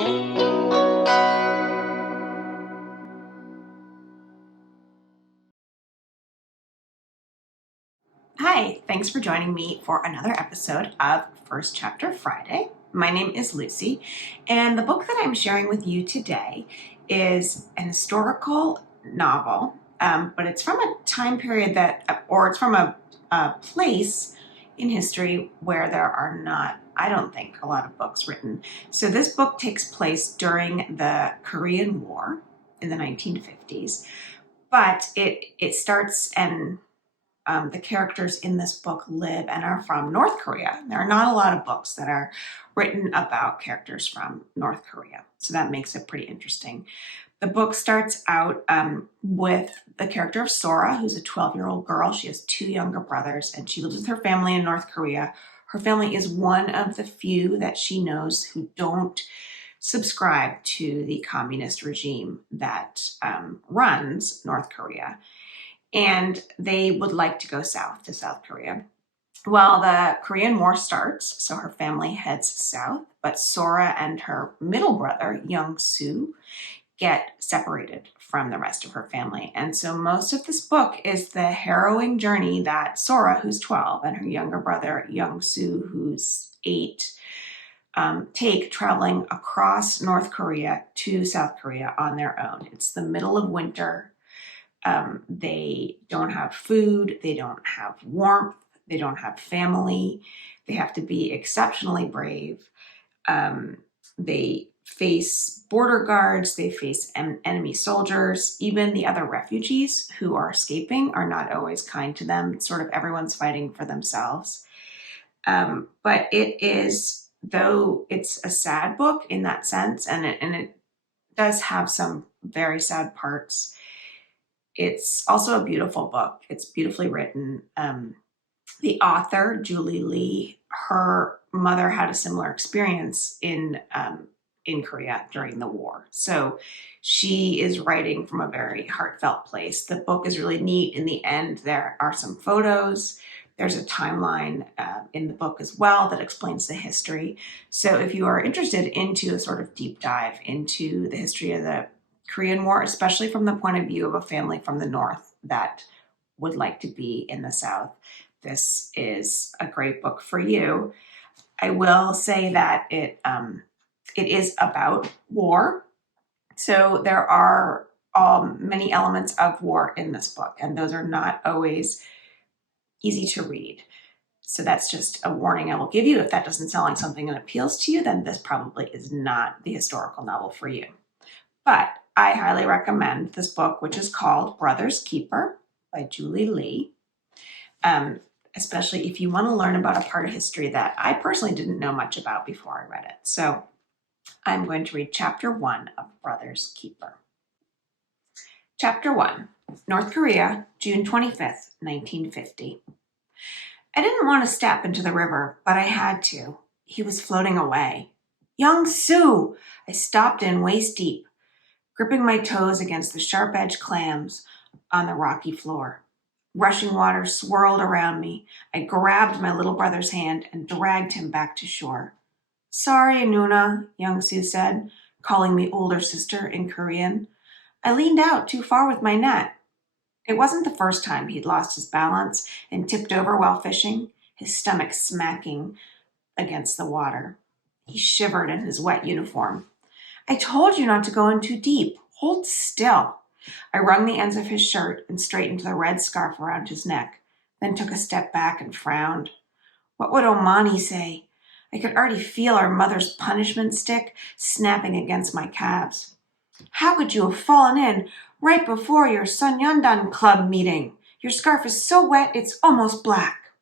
Hi, thanks for joining me for another episode of First Chapter Friday. My name is Lucy, and the book that I'm sharing with you today is an historical novel, but it's from a time period it's from a place in history where there are not, I don't think, a lot of books written. So this book takes place during the Korean War in the 1950s, but it starts and the characters in this book live and are from North Korea. There are not a lot of books that are written about characters from North Korea, so that makes it pretty interesting. The book starts out with the character of Sora, who's a 12-year-old girl. She has two younger brothers, and she lives with her family in North Korea. Her family is one of the few that she knows who don't subscribe to the communist regime that runs North Korea. And they would like to go south to South Korea. Well, the Korean War starts, so her family heads south, but Sora and her middle brother, Young Soo, get separated from the rest of her family. And so most of this book is the harrowing journey that Sora, who's 12, and her younger brother, Young Soo, who's 8, take traveling across North Korea to South Korea on their own. It's the middle of winter. They don't have food, they don't have warmth, they don't have family. They have to be exceptionally brave. They face border guards, they face enemy soldiers. Even the other refugees who are escaping are not always kind to them. It's sort of everyone's fighting for themselves. But it is, though it's a sad book in that sense, and it does have some very sad parts, it's also a beautiful book. It's beautifully written. The author, Julie Lee, her mother had a similar experience in Korea during the war. So she is writing from a very heartfelt place. The book is really neat. In the end, there are some photos. There's a timeline in the book as well that explains the history. So if you are interested into a sort of deep dive into the history of the Korean War, especially from the point of view of a family from the North that would like to be in the South, this is a great book for you. I will say that it is about war. So there are many elements of war in this book, and those are not always easy to read. So that's just a warning I will give you. If that doesn't sound like something that appeals to you, then this probably is not the historical novel for you. But I highly recommend this book, which is called Brother's Keeper by Julie Lee, especially if you want to learn about a part of history that I personally didn't know much about before I read it. So I'm going to read Chapter 1 of Brother's Keeper. Chapter 1, North Korea, June 25th, 1950. I didn't want to step into the river, but I had to. He was floating away. Young Soo! I stopped in waist deep, gripping my toes against the sharp-edged clams on the rocky floor. Rushing water swirled around me. I grabbed my little brother's hand and dragged him back to shore. Sorry, Nuna, Young Soo said, calling me older sister in Korean. I leaned out too far with my net. It wasn't the first time he'd lost his balance and tipped over while fishing, his stomach smacking against the water. He shivered in his wet uniform. I told you not to go in too deep. Hold still. I wrung the ends of his shirt and straightened the red scarf around his neck, then took a step back and frowned. What would Omani say? I could already feel our mother's punishment stick snapping against my calves. How could you have fallen in right before your Sonyeondan club meeting? Your scarf is so wet it's almost black.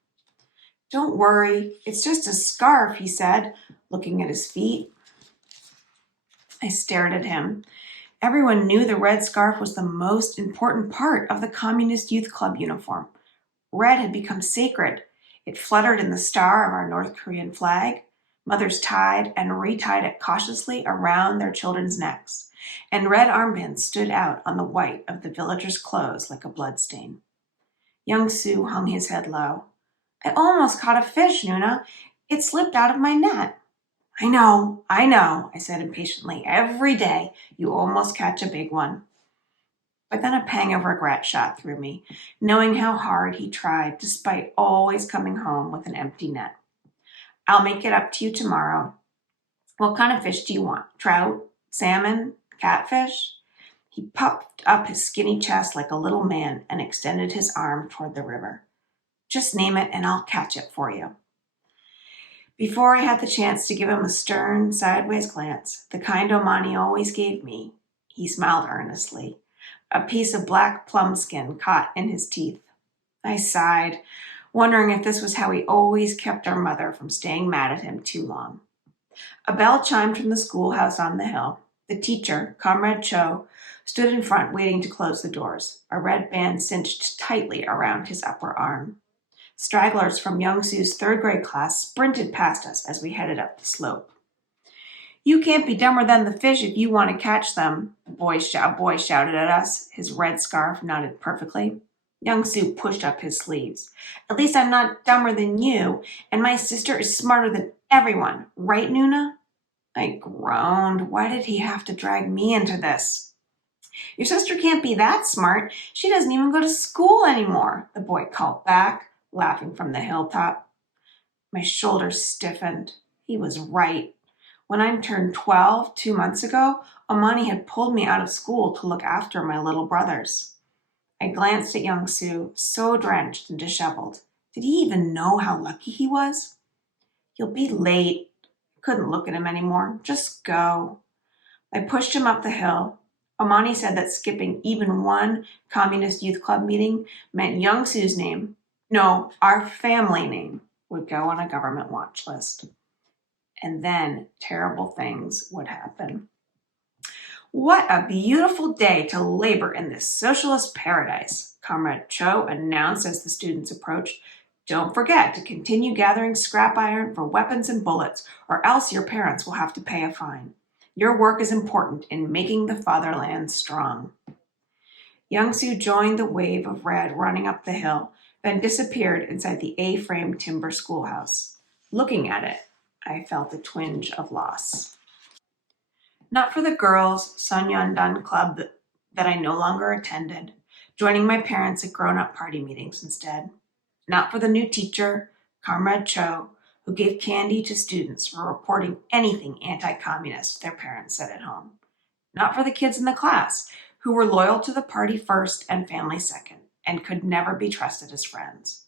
Don't worry, it's just a scarf, he said, looking at his feet. I stared at him. Everyone knew the red scarf was the most important part of the Communist Youth Club uniform. Red had become sacred. It fluttered in the star of our North Korean flag. Mothers tied and retied it cautiously around their children's necks, and red armbands stood out on the white of the villagers' clothes like a bloodstain. Young Soo hung his head low. I almost caught a fish, Nuna. It slipped out of my net. I know, I said impatiently. Every day you almost catch a big one. But then a pang of regret shot through me, knowing how hard he tried despite always coming home with an empty net. I'll make it up to you tomorrow. What kind of fish do you want? Trout? Salmon? Catfish? He puffed up his skinny chest like a little man and extended his arm toward the river. Just name it and I'll catch it for you. Before I had the chance to give him a stern, sideways glance, the kind Omani always gave me, he smiled earnestly. A piece of black plum skin caught in his teeth. I sighed, wondering if this was how he always kept our mother from staying mad at him too long. A bell chimed from the schoolhouse on the hill. The teacher, Comrade Cho, stood in front waiting to close the doors, a red band cinched tightly around his upper arm. Stragglers from Young Sue's third grade class sprinted past us as we headed up the slope. You can't be dumber than the fish if you want to catch them, the boy shouted at us, his red scarf knotted perfectly. Young Sue pushed up his sleeves. At least I'm not dumber than you, and my sister is smarter than everyone. Right, Nuna? I groaned. Why did he have to drag me into this? Your sister can't be that smart. She doesn't even go to school anymore, the boy called back, laughing from the hilltop. My shoulders stiffened. He was right. When I turned 12 2 months ago, Amani had pulled me out of school to look after my little brothers. I glanced at young Sue, so drenched and disheveled. Did he even know how lucky he was? You'll be late. I couldn't look at him anymore. Just go. I pushed him up the hill. Amani said that skipping even one Communist Youth Club meeting meant young Sue's name, no, our family name, would go on a government watch list. And then terrible things would happen. What a beautiful day to labor in this socialist paradise, Comrade Cho announced as the students approached. Don't forget to continue gathering scrap iron for weapons and bullets, or else your parents will have to pay a fine. Your work is important in making the fatherland strong. Young Sue joined the wave of red running up the hill, then disappeared inside the A-frame timber schoolhouse. Looking at it, I felt a twinge of loss. Not for the girls' Sonyeondan club that I no longer attended, joining my parents at grown-up party meetings instead. Not for the new teacher, Comrade Cho, who gave candy to students for reporting anything anti-communist their parents said at home. Not for the kids in the class, who were loyal to the party first and family second, and could never be trusted as friends.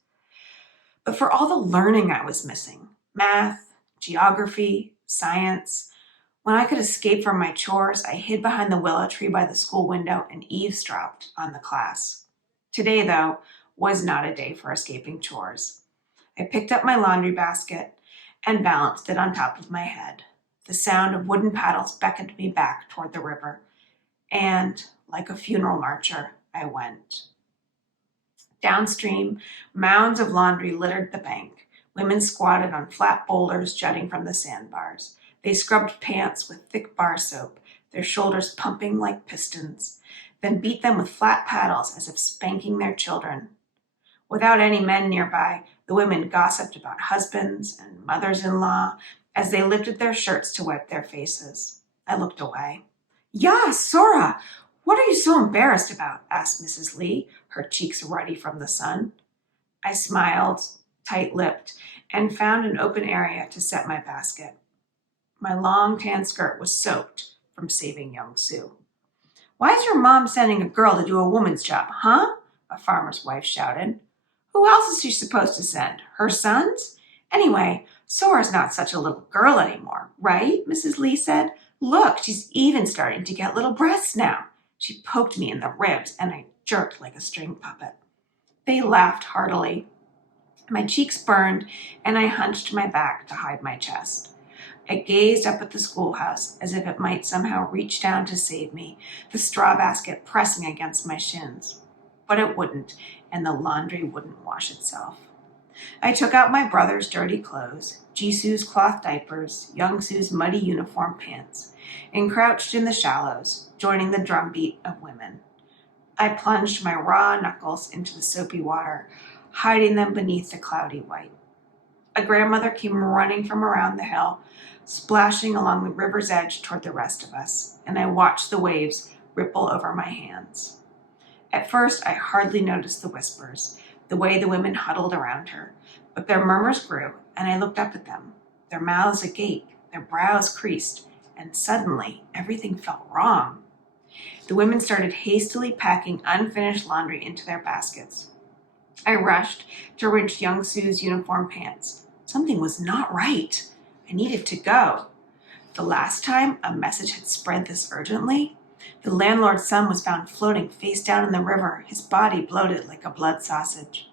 But for all the learning I was missing, math, geography, science. When I could escape from my chores, I hid behind the willow tree by the school window and eavesdropped on the class. Today, though, was not a day for escaping chores. I picked up my laundry basket and balanced it on top of my head. The sound of wooden paddles beckoned me back toward the river, and, like a funeral marcher, I went. Downstream, mounds of laundry littered the bank. Women squatted on flat boulders jutting from the sandbars. They scrubbed pants with thick bar soap, their shoulders pumping like pistons, then beat them with flat paddles as if spanking their children. Without any men nearby, the women gossiped about husbands and mothers-in-law as they lifted their shirts to wipe their faces. I looked away. "Yeah, Sora, what are you so embarrassed about?" asked Mrs. Lee, her cheeks ruddy from the sun. I smiled, tight-lipped, and found an open area to set my basket. My long tan skirt was soaked from saving young Sue. "Why is your mom sending a girl to do a woman's job, huh?" a farmer's wife shouted. "Who else is she supposed to send? Her sons? Anyway, Sora's not such a little girl anymore, right?" Mrs. Lee said. "Look, she's even starting to get little breasts now." She poked me in the ribs, and I jerked like a string puppet. They laughed heartily. My cheeks burned, and I hunched my back to hide my chest. I gazed up at the schoolhouse as if it might somehow reach down to save me, the straw basket pressing against my shins. But it wouldn't, and the laundry wouldn't wash itself. I took out my brother's dirty clothes, Jisu's cloth diapers, Young Sue's muddy uniform pants, and crouched in the shallows, joining the drumbeat of women. I plunged my raw knuckles into the soapy water, hiding them beneath the cloudy white. A grandmother came running from around the hill, splashing along the river's edge toward the rest of us, and I watched the waves ripple over my hands. At first, I hardly noticed the whispers, the way the women huddled around her, but their murmurs grew, and I looked up at them, their mouths agape, their brows creased, and suddenly everything felt wrong. The women started hastily packing unfinished laundry into their baskets. I rushed to wrench young Sue's uniform pants. Something was not right. I needed to go. The last time a message had spread this urgently, the landlord's son was found floating face down in the river, his body bloated like a blood sausage.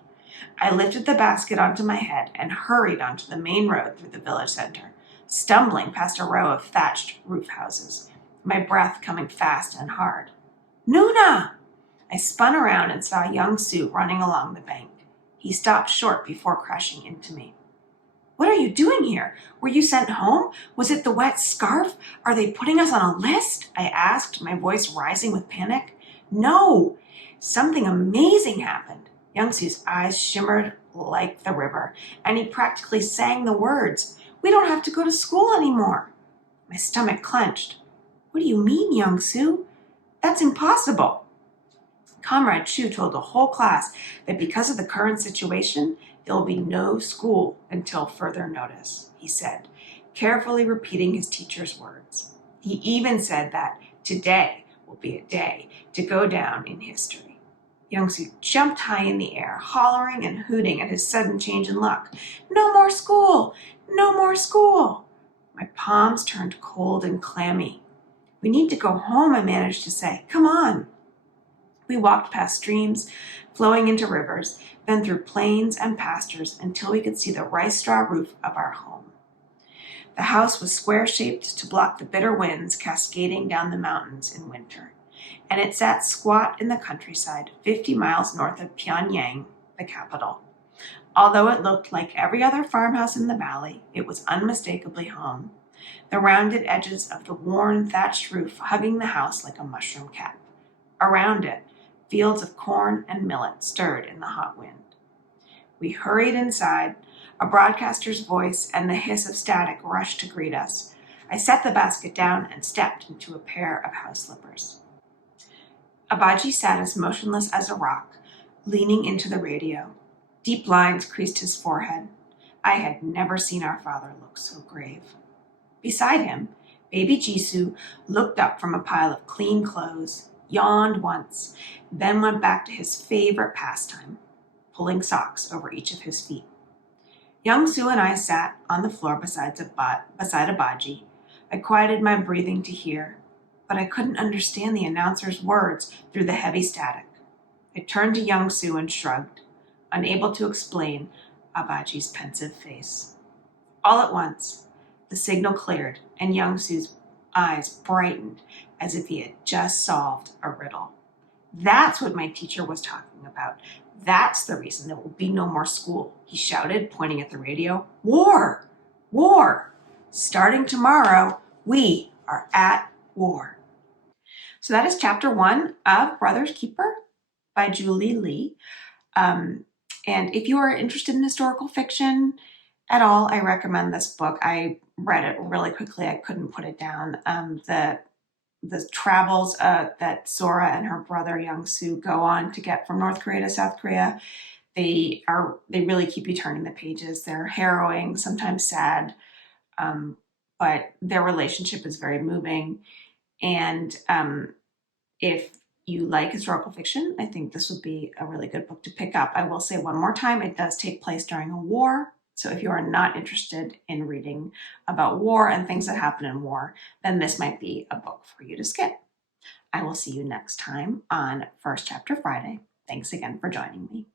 I lifted the basket onto my head and hurried onto the main road through the village center, stumbling past a row of thatched roof houses, my breath coming fast and hard. Nuna! I spun around and saw young Sue running along the bank. He stopped short before crashing into me. What are you doing here? Were you sent home? Was it the wet scarf? Are they putting us on a list? I asked, my voice rising with panic. No! Something amazing happened. Young Sue's eyes shimmered like the river, and he practically sang the words. We don't have to go to school anymore. My stomach clenched. What do you mean, young Sue? That's impossible. Comrade Chu told the whole class that because of the current situation, there will be no school until further notice, he said, carefully repeating his teacher's words. He even said that today will be a day to go down in history. Young-Soo jumped high in the air, hollering and hooting at his sudden change in luck. No more school! No more school! My palms turned cold and clammy. We need to go home, I managed to say. Come on. We walked past streams, flowing into rivers, then through plains and pastures until we could see the rice straw roof of our home. The house was square-shaped to block the bitter winds cascading down the mountains in winter, and it sat squat in the countryside 50 miles north of Pyongyang, the capital. Although it looked like every other farmhouse in the valley, it was unmistakably home, the rounded edges of the worn thatched roof hugging the house like a mushroom cap. Around it, fields of corn and millet stirred in the hot wind. We hurried inside. A broadcaster's voice and the hiss of static rushed to greet us. I set the basket down and stepped into a pair of house slippers. Abaji sat as motionless as a rock, leaning into the radio. Deep lines creased his forehead. I had never seen our father look so grave. Beside him, baby Jisoo looked up from a pile of clean clothes, yawned once, then went back to his favorite pastime, pulling socks over each of his feet. Young Sue and I sat on the floor beside Abaji. I quieted my breathing to hear, but I couldn't understand the announcer's words through the heavy static. I turned to Young Sue and shrugged, unable to explain Abaji's pensive face. All at once, the signal cleared and Young Sue's eyes brightened as if he had just solved a riddle. That's what my teacher was talking about. That's the reason there will be no more school, he shouted, pointing at the radio. War! War! Starting tomorrow, we are at war. So that is chapter 1 of Brother's Keeper by Julie Lee. And if you are interested in historical fiction at all, I recommend this book. I read it really quickly. I couldn't put it down. The travels that Sora and her brother Young Soo go on to get from North Korea to South Korea, they really keep you turning the pages. They're harrowing, sometimes sad, but their relationship is very moving. And if you like historical fiction, I think this would be a really good book to pick up. I will say one more time, it does take place during a war. So if you are not interested in reading about war and things that happen in war, then this might be a book for you to skip. I will see you next time on First Chapter Friday. Thanks again for joining me.